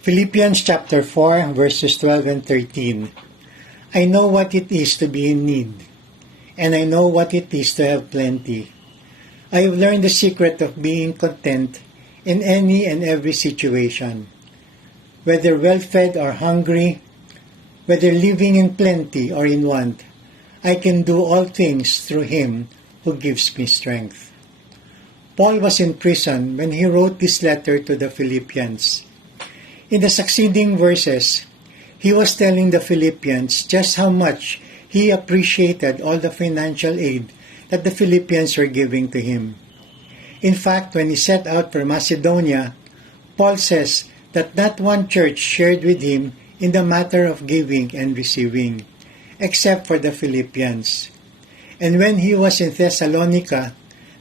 Philippians chapter 4, verses 12 and 13. I know what it is to be in need, and I know what it is to have plenty. I have learned the secret of being content in any and every situation, whether well-fed or hungry, whether living in plenty or in want. I can do all things through Him who gives me strength. Paul was in prison when he wrote this letter to the Philippians. In the succeeding verses, he was telling the Philippians just how much he appreciated all the financial aid that the Philippians were giving to him. In fact, when he set out for Macedonia, Paul says that not one church shared with him in the matter of giving and receiving, except for the Philippians. And when he was in Thessalonica,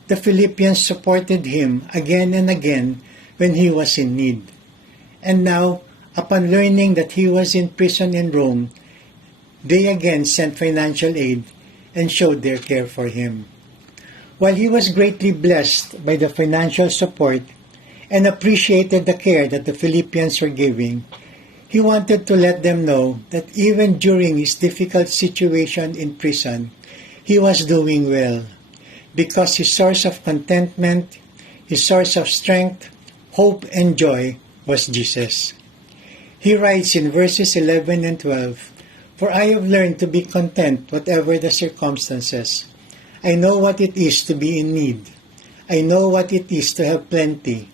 the Philippians supported him again and again when he was in need. And now, upon learning that he was in prison in Rome, they again sent financial aid and showed their care for him. While he was greatly blessed by the financial support and appreciated the care that the Philippians were giving, he wanted to let them know that even during his difficult situation in prison, he was doing well, because his source of contentment, his source of strength, hope, and joy was Jesus. He writes in verses 11 and 12, For I have learned to be content whatever the circumstances. I know what it is to be in need. I know what it is to have plenty.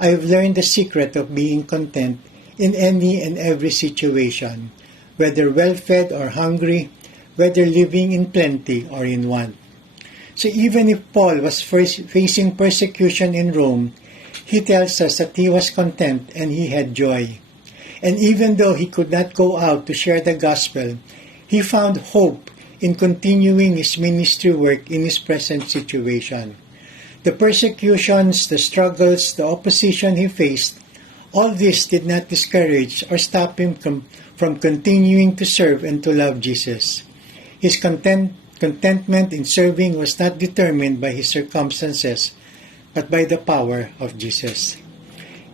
I have learned the secret of being content in any and every situation, whether well-fed or hungry, whether living in plenty or in want. So even if Paul was facing persecution in Rome, he tells us that he was content and he had joy. And even though he could not go out to share the gospel, he found hope in continuing his ministry work in his present situation. The persecutions, the struggles, the opposition he faced, all this did not discourage or stop him from continuing to serve and to love Jesus. His contentment in serving was not determined by his circumstances, but by the power of Jesus.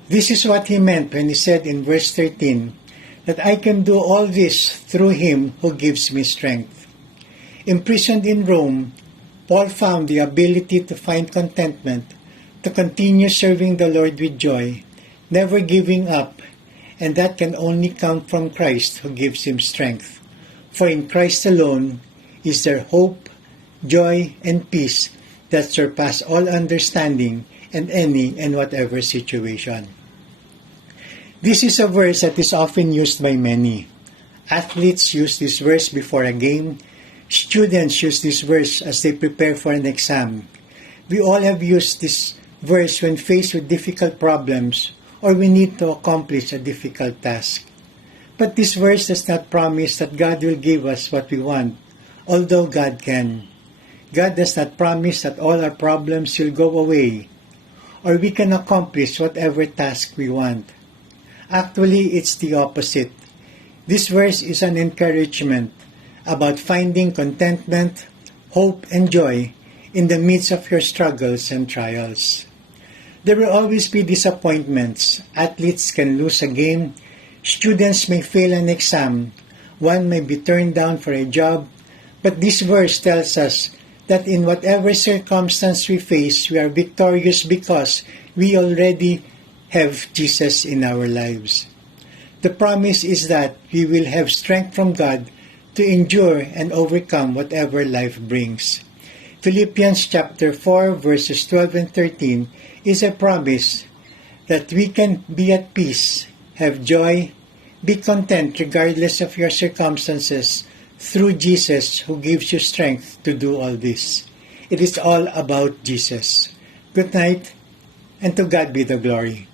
This is what he meant when he said in verse 13, that I can do all this through Him who gives me strength. Imprisoned in Rome, Paul found the ability to find contentment, to continue serving the Lord with joy, never giving up, and that can only come from Christ who gives him strength. For in Christ alone is there hope, joy, and peace that surpass all understanding in any and whatever situation. This is a verse that is often used by many. Athletes use this verse before a game. Students use this verse as they prepare for an exam. We all have used this verse when faced with difficult problems or we need to accomplish a difficult task. But this verse does not promise that God will give us what we want, although God can. God does not promise that all our problems will go away, or we can accomplish whatever task we want. Actually, it's the opposite. This verse is an encouragement about finding contentment, hope, and joy in the midst of your struggles and trials. There will always be disappointments. Athletes can lose a game. Students may fail an exam. One may be turned down for a job. But this verse tells us that in whatever circumstance we face, we are victorious because we already have Jesus in our lives. The promise is that we will have strength from God to endure and overcome whatever life brings. Philippians chapter 4 verses 12 and 13 is a promise that we can be at peace, have joy, be content regardless of your circumstances, through Jesus who gives you strength to do all this. It is all about Jesus. Good night, and to God be the glory.